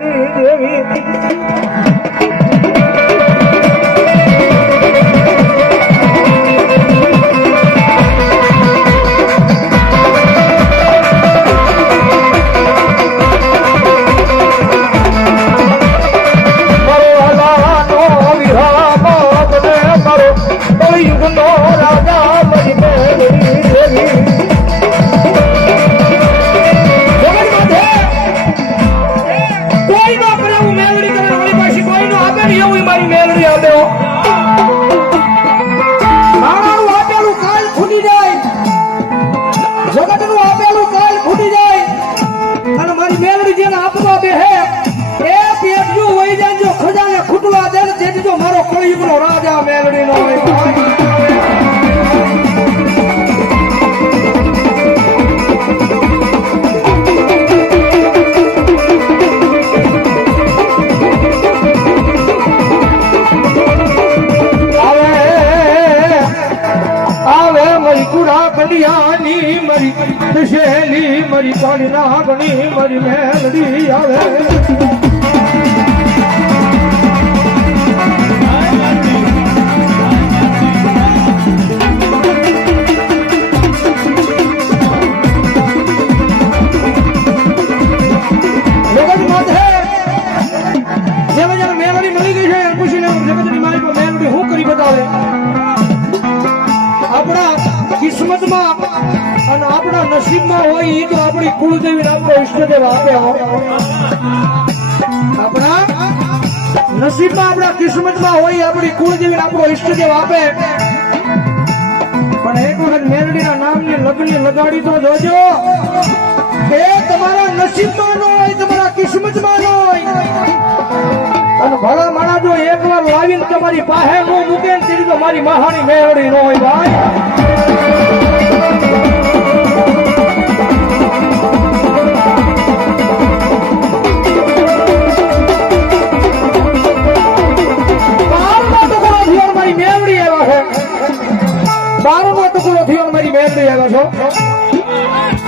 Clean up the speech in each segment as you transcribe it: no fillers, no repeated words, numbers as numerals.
મેલડી દેવી મારો કળિયુગનો રાજા મેલડીનો આવે મારી કુડા કલિયાની મારી દશેલી મારી પાણી નાગણી મારી મેલડી આવે કિસ્મતમાં અને આપણા નસીબમાં હોય એ તો આપણી કુળદેવી આપણો ઈષ્ટદેવ આપે આપણા નસીબમાં આપણા કિસ્મતમાં હોય આપણી કુળદેવી આપણો ઈષ્ટદેવ આપે પણ એક વખત મેલડીના નામની લગ્ન લગાડી તો જોજો કે તમારા નસીબમાં ન હોય તમારા કિસ્મતમાં ન હોય અને ભલા માણા જો એકવાર લાવીને તમારી પાસે ન મૂકે ને તેની તો મારી મહાની મેલડી ન હોય ભાઈ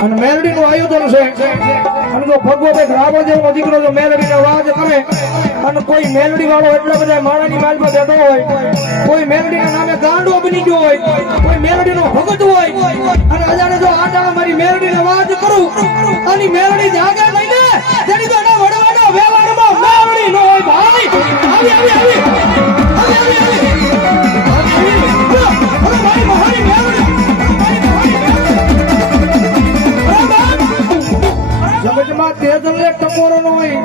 અને મેલડી નું આયોજન છે અને જો ભગવત રાવણ જેવો દીકરો જો મેલડી નો વાજ કરે અને કોઈ મેલડી વાળો એટલા બધા માણાની માલમાં બેઠો હોય કોઈ મેલડી ના નામે ગાંડો બની ગયો હોય કોઈ મેલડી નો ભગત હોય અને અજાણે જો આડા મારી મેલડી નો વાજ કરું અને મેલડી જાગે નહીં ને તેની તો એના વડવાડો વ્યવહારમાં મેલડી નો હોય ભાઈ આવી આવી આવી આવી આવી ભાઈ મહાની મેલડી જગતમાં તેજલ એક ટકોરો નો હોય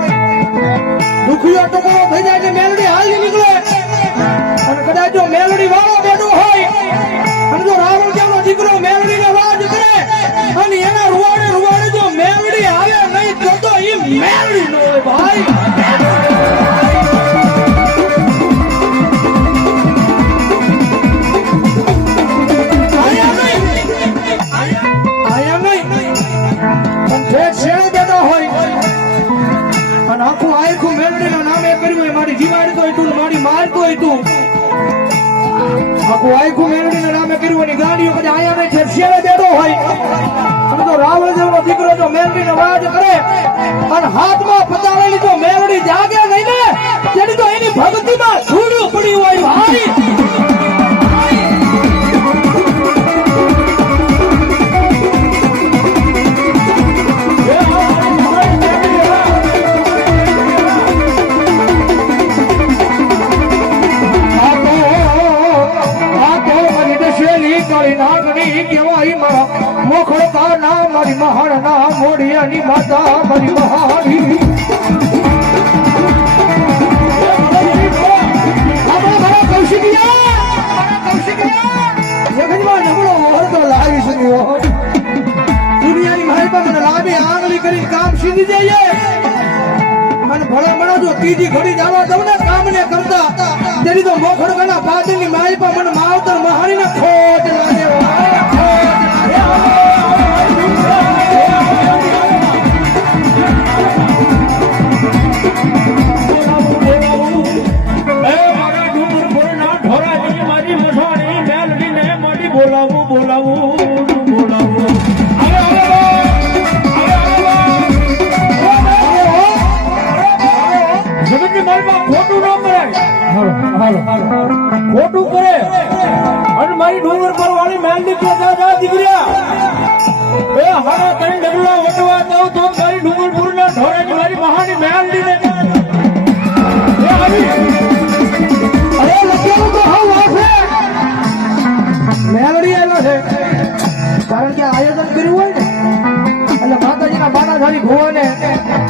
દુખિયો ટકોરો થઈ જાય એટલે મેલડી હાલી નીકળે અને કદાચ જો મેલડી વાળો બેઠો હોય અને જો રાવણ જેવો દીકરો મેલડી ને વાજ કરે અને એના રૂવાડે રૂવાડે જો મેલડી આવે નહીં તો એ મેલડી નો હોય ભાઈ આખું આખું મેલડી ના નામે કર્યું મારી જીવાડતો હતું મારી મારતો હતું આખું આખું મેલડી ના નામે કર્યું એની ગાડીઓ કદાચ આયા નહીં છે શેરે બેઠો હોય અને તો રાવણ જેવો દીકરો જો મેલડી ને વાજ કરે અને હાથમાં પતાળેલી તો મેલડી જાગે નહીં ને તેની તો એની ભક્તિમાં ધૂળું પડ્યું હોય ભાઈ મારી મહાણ ના મોડિયાની માતા મારી મહારી દુનિયાની મારી પાસે લાંબી આંગળી કરી કામ સીધી જઈએ અને ભલા મણા જો ત્રીજી ઘડી જવા દઉં ને કામ ને કરતા તેની તો મોખડ ગણા પાદરની મારી પાસે મને માવતર મહારી ને ખોટ લાગે બોલાવું માલમાં ખોટું ન કરાય. ખોટું કરે અને મારી ડુંગર પર વાળી મેલડી કે જા દીકરીયા એ હારા ત્રણ ડગલા વટવા દઉં તો મારી ડુંગરપુરના ઢોરાની મારી મહાની મેલડીને એ આવી અરે લખેલું તો હાવ વાસે મેલડી આવેલો છે કારણ કે આયોજન કર્યું હોય ને એટલે માતાજીના બાનાધારી ભુવને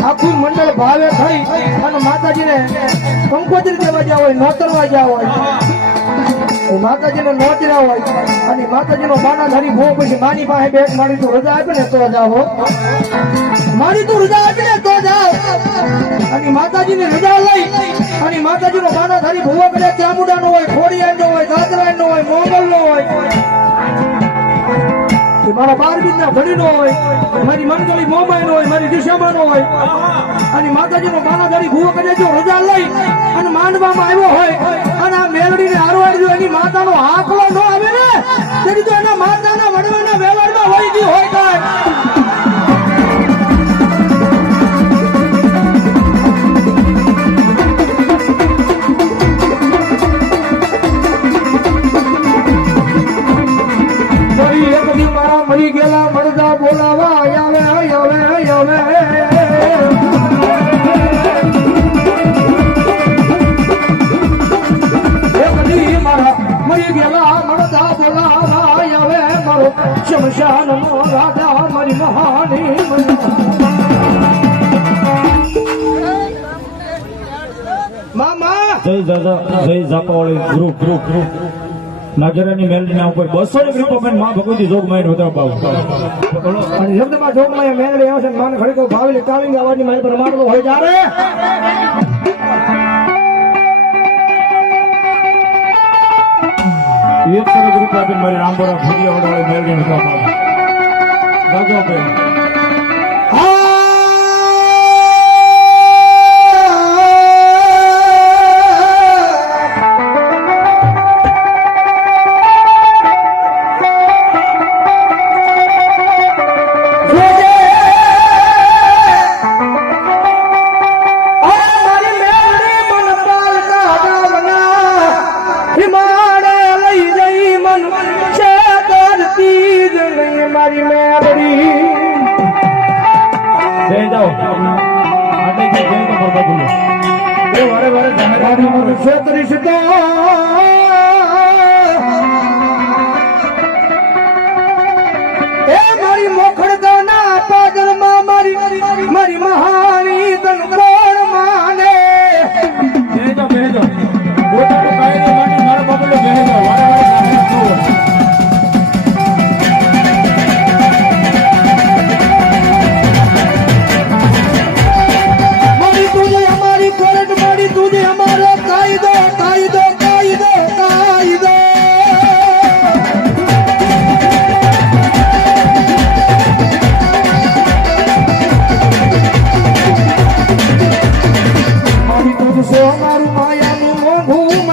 આખું મંડળ ભાવે થઈ અને માતાજીને કંકોત્રી દેવા ગયા હોય નોતરવા ગયા હોય માતાજીનો નોતર્યા હોય અને માતાજીનો બાનાધારી ભુવો પછી માની પાસે બેઠ મારી તું રજા આપે ને તો જાઓ મારી તું રજા આપે ને તો જાઓ અને માતાજીની રજા લઈ અને માતાજીનો બાનાધારી ભુવો કદાચ ચામુંડાનો હોય ખોડિયારનો હોય ગાજરાનો હોય મોગલનો હોય મારા 12 બીજના ભણીનો હોય મારી મંગળી મોમાઈનો હોય મારી દિશામાનો હોય અને માતાજીનો બાનાધારી ભુવો કદાચ જો રજા લઈ અને માંડવામાં આવ્યો હોય અને આ મેલડીને હારવાડ્યો એની માતાનો આંકલો ન આવે ને તેથી તો એના માતાના વડવાના વ્યવહારમાં હોય ગઈ હોય કાંઈ મરી ગયેલા મળદા બોલાવા આવે આવે આવે મારા મરી ગયેલા મળદા બોલાવા આવે મારો શમશાન નો રાજા મારી મહાની મામા જય દાદા જય જાપાવાળી ગ્રુપ નાગેરાની મેલડીના ઉપર 200 રૂપિયા માં ભગવતી જોગ માઈન હોતા બાવ અને શબ્દમાં જોગમાં મેલડી આવશે માન ઘડીકો ભાવેલી કાલિંગ અવાજની મારી પર મારતો હોય જારે એક સરસ રૂપિયા આપીને મારી રામબોરા ભૂરિયા વડાવાળી મેલડીને હોતા બાવ દાદો બેન મારી મોખડદાના પાગલમાં મારી મહાની તન કોણ માને બેજો પોતાનું કાયદો માટે મારા બાબલો બેજો વારે મારી તુજે અમારી કોર્ટ મારી તુજે અમારો કાયદો કાયદો કાયદો કાયદો સો મારું માયાનું મોંઘું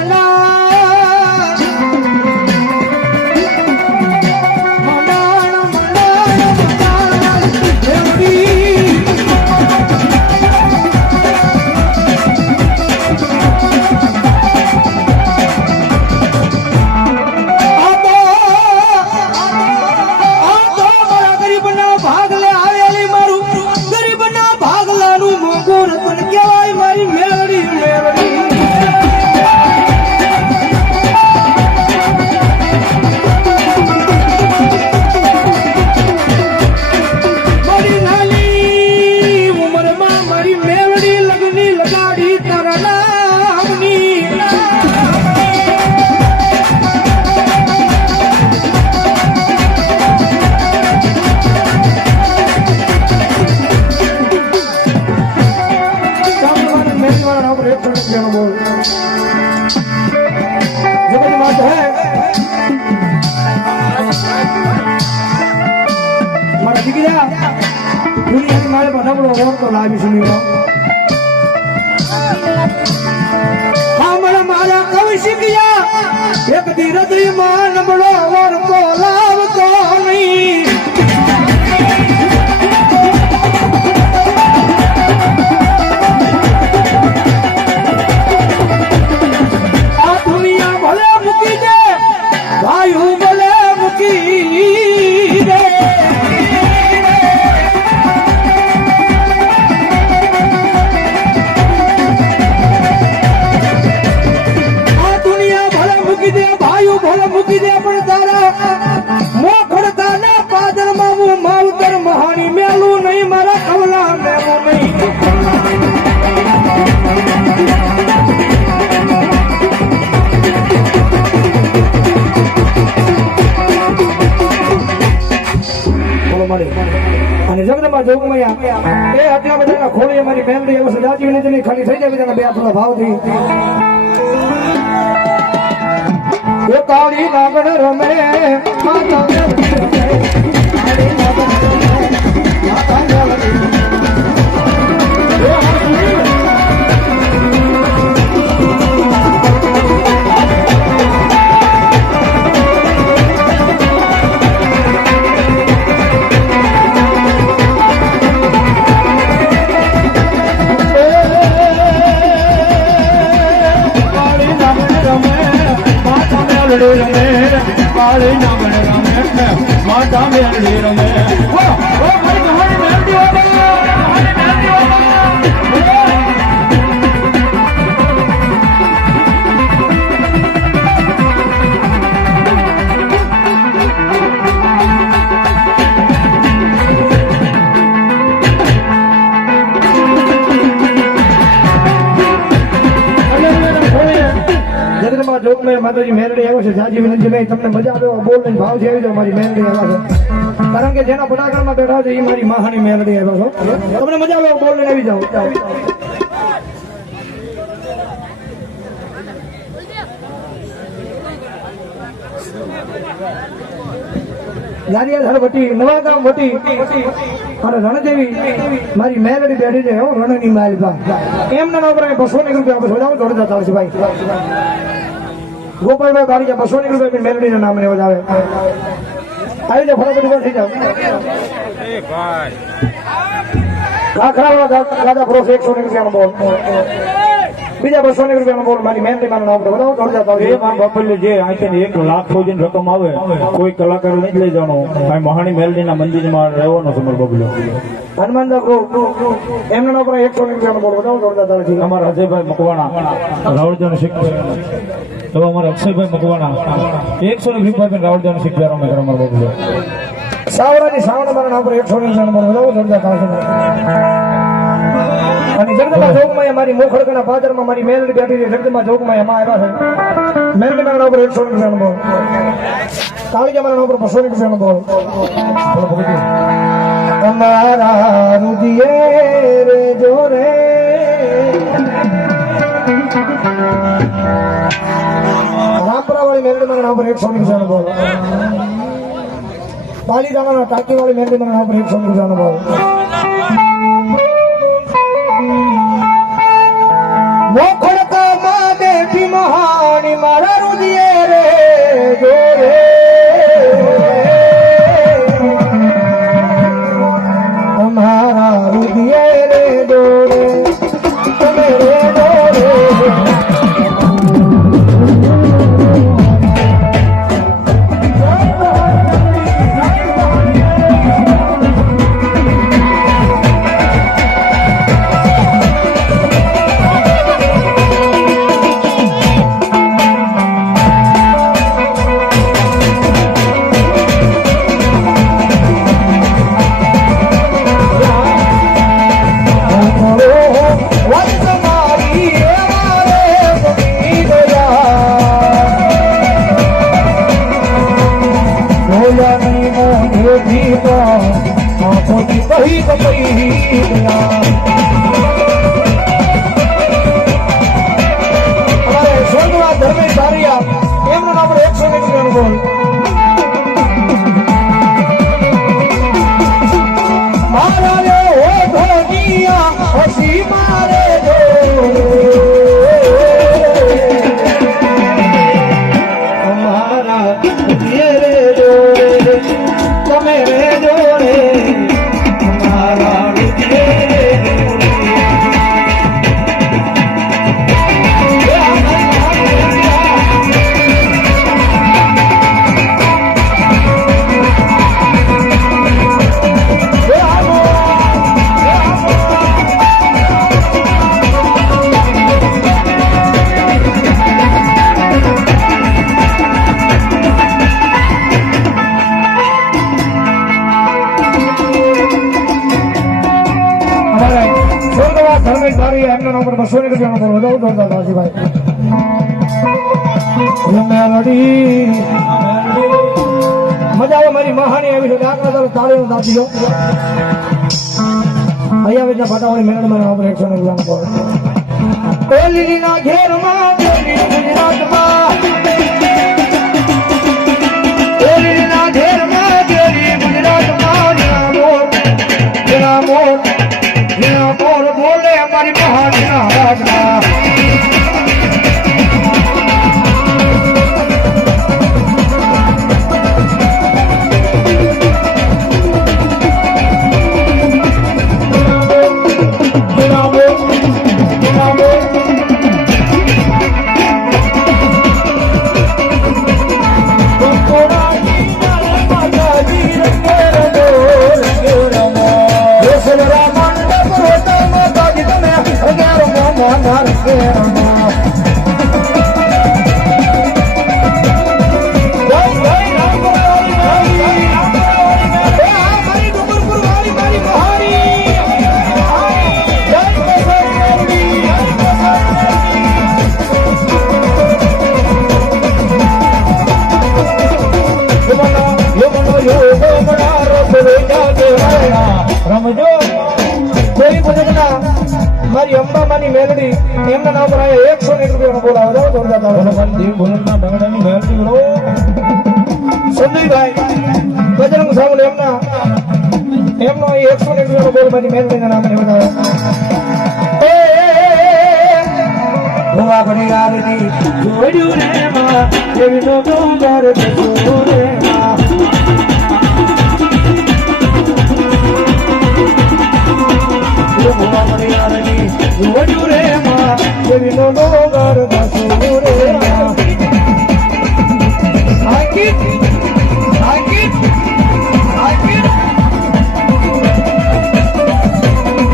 ગરીબના ભાગલે આવેલી મારું ગરીબના ભાગલાનું મોંઘું રતન કહેવાય મારી મેલડી મારી નાની ઉંમરમાં મારી મેલડી લગની લગાડી તારા નામની जगत बात है मारा दिखिया दुनिया में मारे पर नबड़ो और तो लाभी सुनी लो मारा कौशिकिया एक धीरज मान नबड़ो और तो लाभ तो नहीं મોખડતાના પાદરમાં હું માવતર મહાની મેલું નહીં મારા કવલા મેલું નહીં અને જગદંબા જોગમૈયા એ આટલા બધા ખોલી અમારી ફેમિલી એવું સજાતી નથી ખાલી થઈ જાય બધાના બે થોડા ભાવથી એ કાળી નાગણ રમે માતા માતા મેલડી રમે જોગમાં માતાજી મેલડી આવ્યો છે જાજી વિનંતી નહીં તમને મજા આવે બોલ ને ભાવ છે આવી જાય મારી મેલડી આવ્યા છે કારણ કે જેના પટાકરમાં બેઠા છે એ મારી મહાની મેલડી આવ્યા છો તમને મજા આવે બોલ ને આવી જાઓ યારિયા વટી નવા ગામ વટી અને રણદેવી મારી મેલડી બેઠી છે હો રણની માલબા એમના નામ પર 200 રૂપિયા આપણે સોજાવ જોડે જતા હોય છે ભાઈ ગોપાલભાઈ બારીજા 200 રૂપિયા મેલડીના નામે વધાવે આવી જાવ ફટાફટ ઉભા થઈ જાવ કાખરાવાળા ગાદા પ્રોસ 100 રૂપિયાનો બોલ બીજા 200 રૂપિયાનો બોલ મારી મેલડી મારું નામ બતાવો જોડે જતા હોય એ માન બાપલ્ય જે અહીંથી 1 લાખ સુધી રકમ આવે કોઈ કલાકાર નહીં લઈ જવાનો ભાઈ મહાની મેલડીના મંદિરમાં રહેવાનો સમર બબલ્યો હનુમાનદા ગ્રુપ એમના નામ પર 100 રૂપિયાનો બોલ બતાવો જોડે જતા હોય અમારા અજયભાઈ મકવાણા રાવળજાનો શીખ તો અમારા અક્ષયભાઈ મકવાણા 100 રૂપિયા રાવળજાનો શીખ અમે અમારા બબલ્યો સાવરાની સાવણ મારા નામ પર 100 રૂપિયાનો બોલ બતાવો જોડે જતા હોય અને જગદંબા જોગમાં મારી મોખડકના પાદરમાં મારી મેલડી બેઠી છે જગદંબા જોગમાં એમાં આવ્યા છે મેલડી મારા ઉપર 100 રૂપિયાનો બોલ કાળીજા મારા ઉપર 200 રૂપિયાનો બોલ અમારા રુદિયે રે જોરે રામપુરા વાળી મેલડી મારા ઉપર 100 રૂપિયાનો બોલ પાલીતાણાના ટાંકી વાળી મેલડી મારા ઉપર 100 રૂપિયાનો બોલ મોખડકામાં બેઠી મહાની મારા રુદિયે રે જોરે અમારા રુદિયે રે જોરે તમે રે જોરે મેલડીના ઉપર 200 રૂપિયાનો બોલ વધાવો જોરદાર દાસીભાઈ મેલડી મજા આવે મારી મહાની આવી છે દાખલા તારે તાળીનો દાદીઓ અહીંયા વેચના ફટાવાળી મેલડીમાં આપણે 100 રૂપિયાનો બોલ ઓલીના ઘેરમાં ગોરી ગુજરાતમાં ઓલીના ઘેરમાં ગોરી ગુજરાતમાં જરા મોર બોલે અમારી મહાનના રાજમાં રમજો કોઈ ભજનના મારી અંબામાની મેલડી એમના નામ પર આયા 101 રૂપિયાનો બોલાવો જાવ જોરદાર દેવ ભજનના બંગડાની મેલડી લો સંજયભાઈ બજરંગ સામુલ એમનો 101 રૂપિયાનો બોલ મારી મેલડીના નામે બતાવે ભવા ભણી આરતી જોડ્યું રે માં દેવી નો ડોંગર બેસો રે માં જોડ્યું રે માં દેવી નો ડોંગર બેસો રે માં આકીટ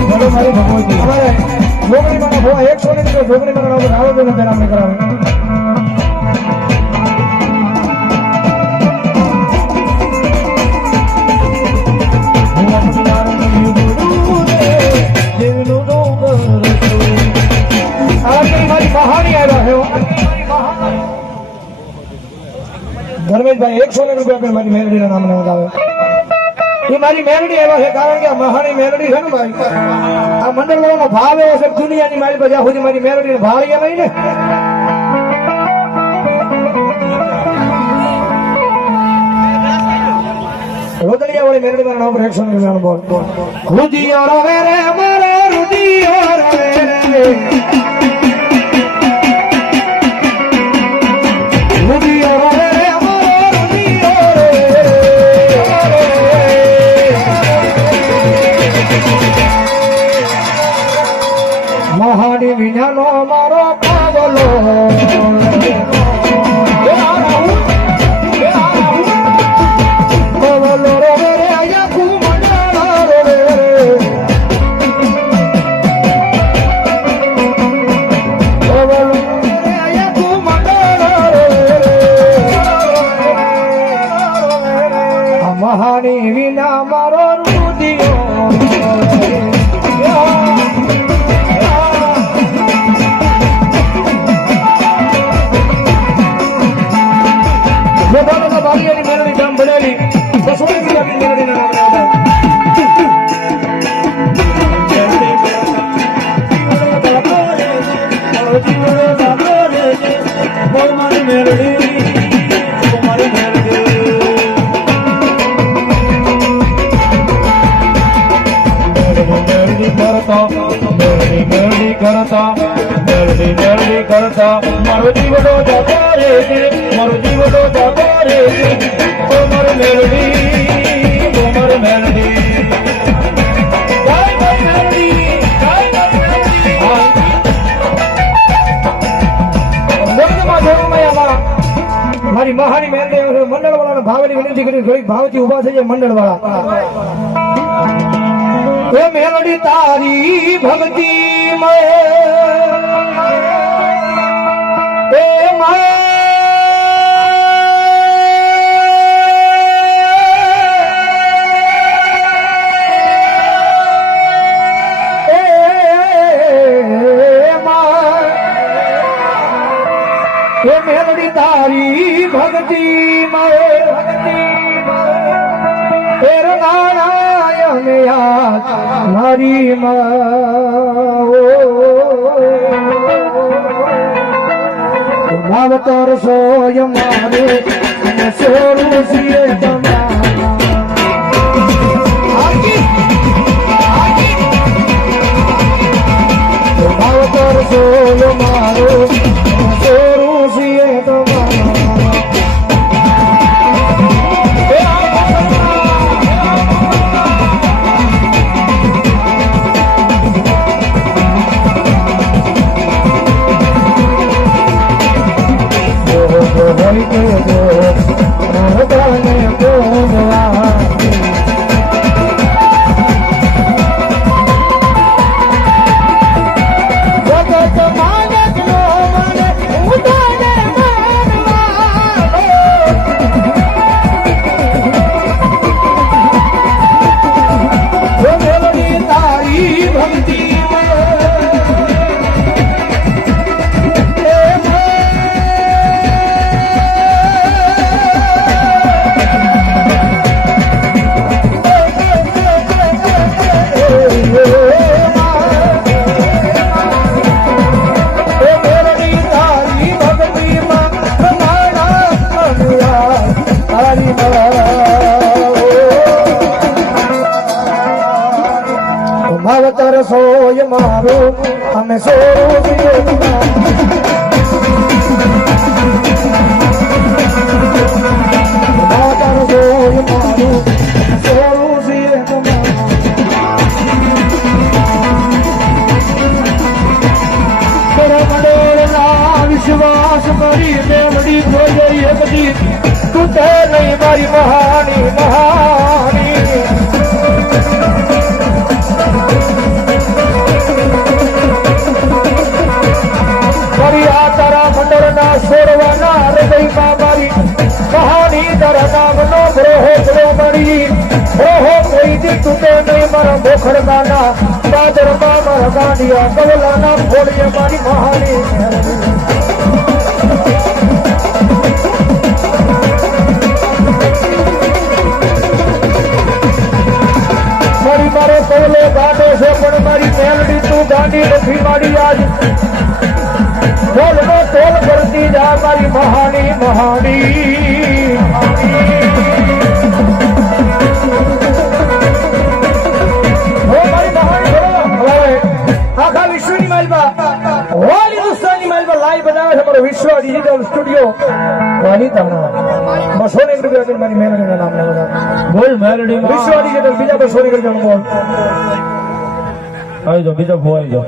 બોલો મારી ભગવતી હવે જોગણીમાં ભવા 100 ને જોગણીમાં આવો તો નજર આમને કરાવે ધર્મેશભાઈ 100 રૂપિયા મારી મેલડીના નામને વધાવે એ મારી મેલડી એવા છે કારણ કે આ મહાની મેલડી છે ને ભાઈ આ મંડળ વાળાનો ભાવ એવો છે દુનિયાની મારી પાસે સુધી મારી મેલડી ભાવ એવાય ને રોદડિયા વાળી મેલડી મારા નામ પર 100 રૂપિયાનો બોલ રુદિયો રવે રે મારે રુદિયો રવે રે રુદિયો રવે રે મહાની વિનાનો મારો પાવલો પાવલો રે રે આયા કુમંડળ રે પાવલો રે આયા કુમંડળ રે મહાની વિના મારો રુદિયો બારીયાની મેલડી કામ બનાવી 200 રૂપિયાની મેલડીના નામે કરતા મારો જીવડો જતો રે મારો જીવડો જતો રે ઓ મારો મેલડી ઓ મારો મેલડી જય મારી મેલડી જય મારી મેલડી મોગમાં જોવામાં મારી મહાની મેલડી મંડળ વાળાને ભાવની વિનંતી કરી થોડીક ભાવથી ઉભા થઈ જાય મંડળ વાળા એ મેલડી તારી ભક્તિ એ મેલડી તારી ભક્તિ એ નારાયણ યાદ મારી માવતર સોય મારે અને સોરું સિએ માવતર સોય મારો સોરું સિએ માવતર સોય મારો અમે સોરું સિએ માવતર સોય મારો સોરું સિએ વિશ્વાસ કરી મેમડી થઈ એક દી તું તે નહીં મારી મહાની મારી આ તારા મંડળના સોરવાના હૃદયમાં મારી કહાની તારા નામનો બ્રોહો મળી બ્રોહો કોઈ દી તૂટે નહીં મારા મોખડના દાદરમાં મારા ગાંડિયા કવલાના ફોડીએ મારી મહાની મારી મારો કવલો ગાંડો છે પણ મારી મેલડી તું ગાંડી નથી મારી આજ બોલનો તોલ કરતી જા મારી મહાની આખા વિશ્વની માલમાં હોલ હિન્દુસ્તાનની માલમાં લાઈવ બનાવે છે મારો વિશ્વ ડિજિટલ સ્ટુડિયો વાની તાણા 201 રૂપિયા મારી મેલડીના નામને બધા બોલ મેલડી વિશ્વ ડિજિટલ બીજા 200 રૂપિયા બોલ આવી જો બીજો ભોઈ જો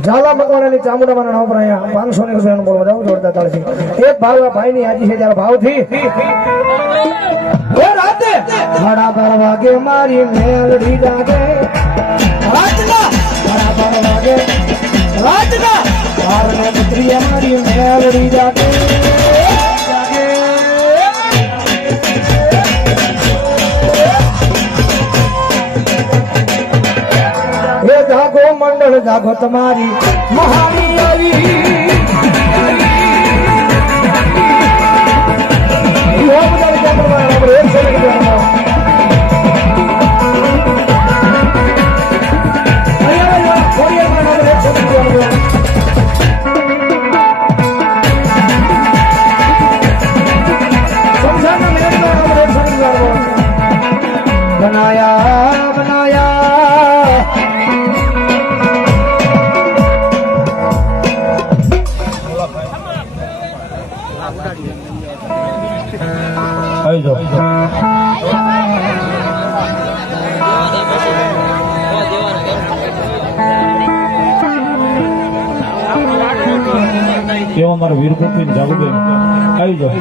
ઝાલા મકવાણાની ચામુંડામાના નામ પર અહીંયા 500 રૂપિયાનું બોલ વધાવું જોડતા તાળથી એક ભાવ ભાઈ ની આજી છે ત્યારે ભાવથી એ રાતે 12:30 વાગે મારી મેલડી જાગે રાતના 12:30 વાગે રાતના 12 ને 30 મારી મેલડી જાગે જાગો મંડળ જાગો તમારી મહાની આવી બનાયા આવી જાઓ કેવો મારો વીર કુપી જાગુબેન આવી જાઓ